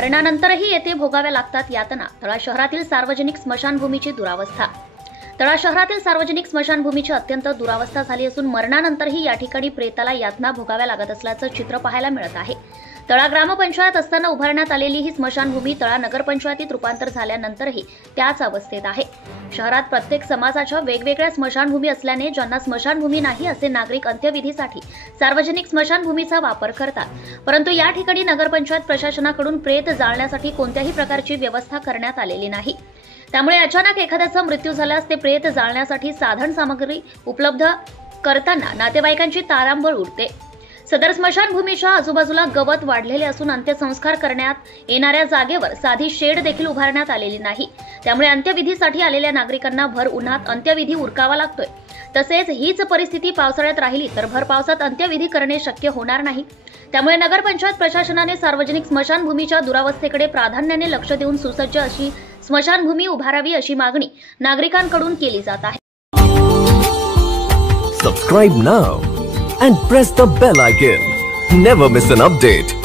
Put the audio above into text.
मरणानंतरही येथे भोगाव्या लागतात यातना। तळा शहरातील सार्वजनिक स्मशानभूमीची दुरावस्था। तळा शहरातील सार्वजनिक स्मशानभूमीची अत्यंत दुरावस्था झाली असून मरणानंतरही या ठिकाणी प्रेताला यातना भोगाव्या लागत असल्याचं चित्र पाहायला मिळत आहे। तळा ग्रामपंचायत असताना उभारण्यात आलेली ही स्मशानभूमी तळा नगरपंचायतीत रूपांतर झाल्यानंतरही त्याच अवस्थेत आहे। शहरात प्रत्येक समाजाच्या वेगवेगळ्या स्मशानभूमी असल्याने ज्यांना स्मशानभूमी नाही असे नागरिक अंत्यविधीसाठी सार्वजनिक स्मशानभूमीचा वापर करतात, परंतु या ठिकाणी नगरपंचायत प्रशासनाकडून प्रेत जाळण्यासाठी कोणत्याही प्रकारची व्यवस्था करण्यात आलेली नाही। त्यामुळे अचानक एखाद्याचा मृत्यू झाल्यास ते प्रेत जाळण्यासाठी साधन सामग्री उपलब्ध करताना नातेवाईकांची तारांबळ उडते। सदर स्मशानभूमीच्या आजूबाजूला गवत वाढलेले असून अंत्यसंस्कार करण्यात येणाऱ्या जागेवर साधी शेड देखील उभारण्यात आलेली नाही। त्यामुळे अंत्यविधीसाठी आलेल्या नागरिकांना भर उन्हात अंत्यविधी उरकावा लागतोय। तसेच हीच परिस्थिती पावसाळ्यात राहिली तर भर पावसात अंत्यविधी करणे शक्य होणार नाही। त्यामुळे नगरपंचायत प्रशासनाने सार्वजनिक स्मशानभूमीच्या दुरावस्थेकडे प्राधान्याने लक्ष देऊन सुसज्ज अशी स्मशानभूमी उभारावी अशी मागणी नागरिकांकडून केली जात आहे। Subscribe now and press the bell icon. Never miss an update.